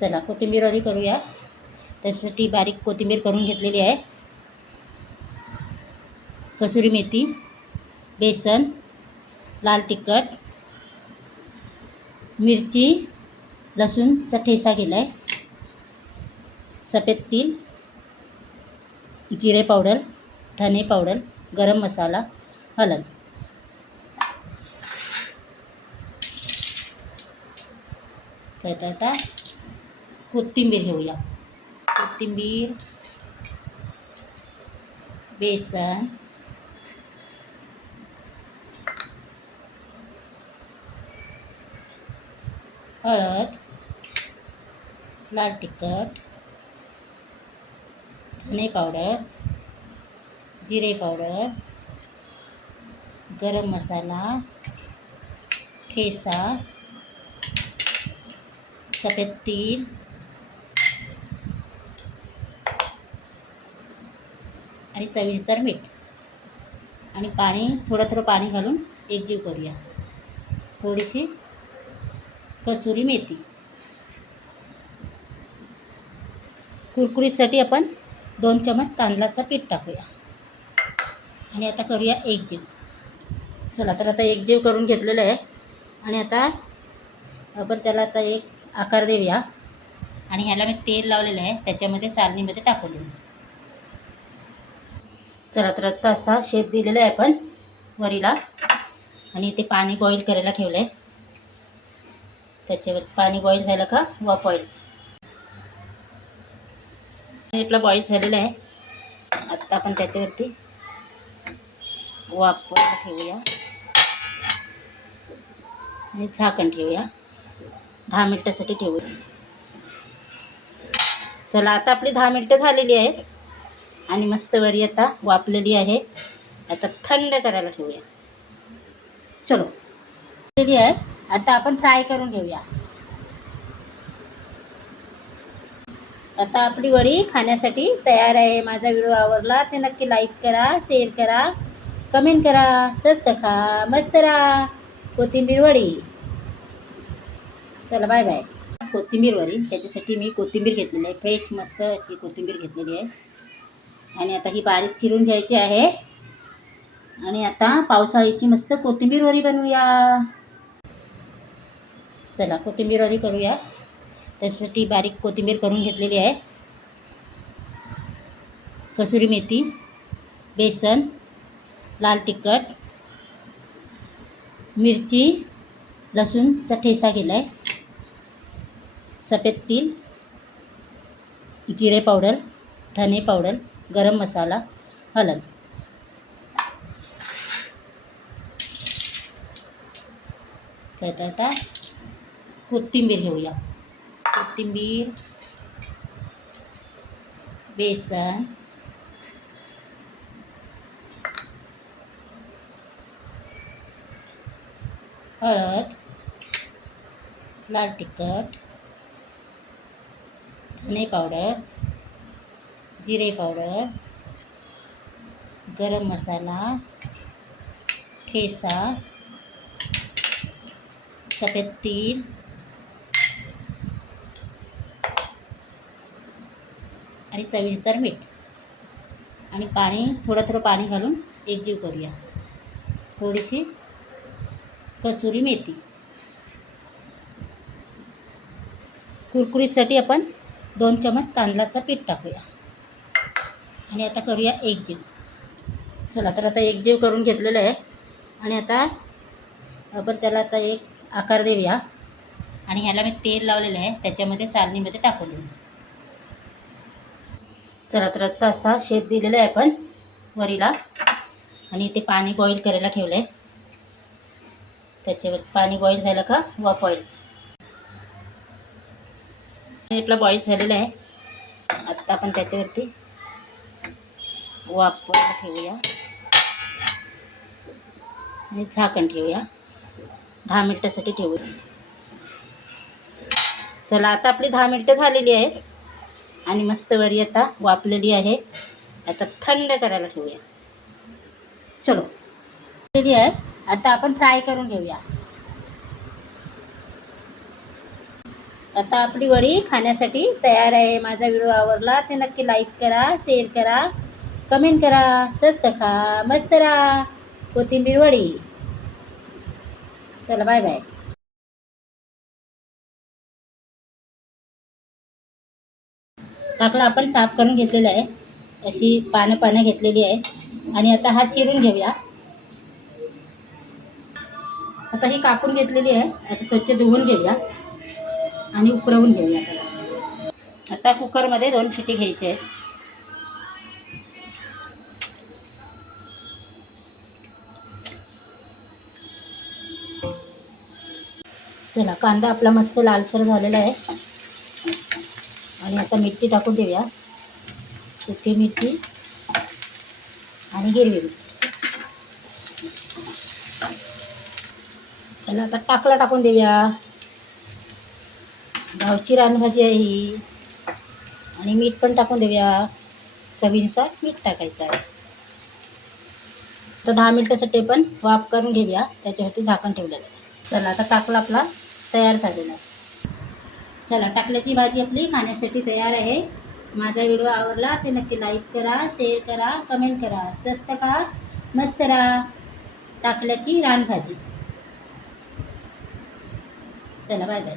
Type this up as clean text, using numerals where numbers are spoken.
चला कोथिंबीर वरी करूया. त्यासाठी बारीक कोथिंबीर करून घेतलेली आहे. कसुरी मेथी, बेसन, लाल तिखट, मिरची, लसूणचा ठेचा केला आहे, सफेद तिल, जिरे पावडर, धने पावडर, गरम मसाला, हळद. तर आता कोथिंबीर घेऊया. कोथिंबीर, बेसन, हळद, लाल तिखट, धने पावडर, जिरे पावडर, गरम मसाला, ठेचा, सफेद तिल, आणि चवीनुसार मीठ आणि पाणी, थोडं पाणी घालून एकजीव करूया. थोडीशी कसुरी मेथी. कुरकुरीसाठी आपण 2 चमच तांदळाचं पीठ टाकूया आणि आता करूया एकजीव. चला तर आता एकजीव करून घेतलेलं आहे आणि आता आपण त्याला आता एक आकार देऊया. आणि ह्याला मी तेल लावलेलं आहे, त्याच्यामध्ये चालणीमध्ये टाकून देऊ. चला तर आता असा शेप दिलेला आहे आपण वरीला. आणि ते पाणी बॉईल करायला ठेवलं आहे. त्याच्यावर पाणी बॉईल झालं का वाफवायचं. आपला बॉईल झालेला आहे. आता आपण त्याच्यावरती वाफवायला ठेवूया आणि झाकण ठेवूया. 10 मिनिटासाठी ठेवूया. चला आता आपली 10 मिनिटं झालेली आहेत आणि मस्त वरी आता वाफलेली आहे. आता थंड करायला ठेवूया. चलो झालेली आहे. आता आपण फ्राय करून घेऊया. आता आपली वडी खाण्यासाठी तयार आहे. माझा व्हिडिओ आवडला ते नक्की लाईक करा, शेअर करा, कमेंट करा. स्वस्त खा, मस्त राहा. कोथिंबीर वडी. चला बाय बाय. कोथिंबीर वडी, त्याच्यासाठी मी कोथिंबीर घेतलेली आहे. फ्रेश मस्त अशी कोथिंबीर घेतलेली आहे. आणि आता ही बारीक चिरून घ्यायची आहे. आणि आता पावसाळ्याची मस्त कोथिंबीर वडी बनवूया. चला कोथिंबीर वडी करूया. त्यासाठी बारीक कोथिंबीर करून घेतलेली आहे. कसुरी मेथी, बेसन, लाल तिखट, मिरची, लसूणचा ठेचा केला आहे, सफेद तिल, जिरे पावडर, धने पावडर, गरम मसाला, हळद. तर आता कोथिंबीर घेऊया. कोथिंबीर, बेसन, हळद, लाल तिखट, धने पावडर, जिरे पावडर, गरम मसाला, ठेचा, सफेद तिल आणि चवीनुसार मीठ आणि पाणी, थोडं पाणी घालून एकजीव करूया. थोडीशी कसुरी मेथी. कुरकुरीसाठी आपण 2 चमच तांदळाचं पीठ टाकूया आणि आता करूया एकजीव. चला तर आता एकजीव करून घेतलेलं आहे आणि आता आपण त्याला आता एक आकार देऊया. आणि ह्याला मी तेल लावलेलं आहे, त्याच्यामध्ये चालणीमध्ये टाकून देऊ. चला तर आता असा शेप दिलेला आहे आपण वरीला. आणि ते पाणी बॉईल करायला ठेवलं आहे. त्याच्यावर पाणी बॉईल झालं का वाफवायचं. आपला बॉईल झालेला आहे. आता आपण त्याच्यावरती वाफवायला ठेवूया आणि झाकण ठेवूया. 10 मिनिटासाठी ठेवूया. चला आता आपली 10 मिनिटं झालेली आहेत आणि मस्त वरी आता वाफलेली आहे. आता थंड करायला ठेवूया. चलो झालेली आहे. आता आपण फ्राय करून घेऊया. आता आपली वडी खाण्यासाठी तयार आहे. माझा व्हिडिओ आवडला ते नक्की लाईक करा, शेअर करा, कमेंट करा. स्वस्त खा, मस्त राहा. कोथिंबीर वडी. चला बाय बाय. टाकला आपण साफ करून घेतलेलं आहे. अशी पानं घेतलेली आहे. आणि आता हा चिरून घेऊया. आता ही कापून घेतलेली आहे. आता स्वच्छ धुवून घेऊया आणि उकळवून घेऊया. आता कुकरमध्ये 2 शिटी घ्यायचे आहेत. चला, कांदा आपला मस्त लालसर झालेला आहे. आणि आता मिरची टाकून देऊया. सुकी मिरची आणि हिरवी मिरची. चला आता टाकून देऊया. गावची रानभाजी आहे ही. आणि मीठ पण टाकून देऊया. चवीनुसार मीठ टाकायचं आहे. तर 10 मिनिटासाठी पण वाफ करून घेऊया. त्याच्यावरती झाकण ठेवलेलं आहे. चला आता टाकला आपला तयार झालेला आहे. चला, टाकल्याची भाजी आपली खाण्यासाठी तयार आहे. माझा व्हिडिओ आवडला ते नक्की लाईक करा, शेअर करा, कमेंट करा. स्वस्त खा, मस्त राहा. टाकल्याची रानभाजी. चला बाय बाय.